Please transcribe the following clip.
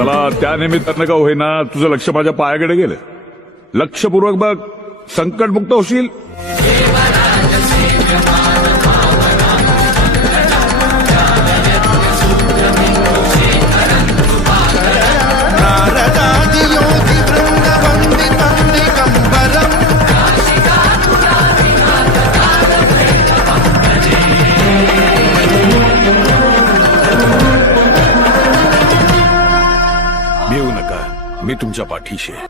चला त्या निमित्तानं का होईना तुझं लक्ष माझ्या पायाकडे गेलं. लक्षपूर्वक बघ संकटमुक्त होशील. मी तुमच्या पाठीशी आहे.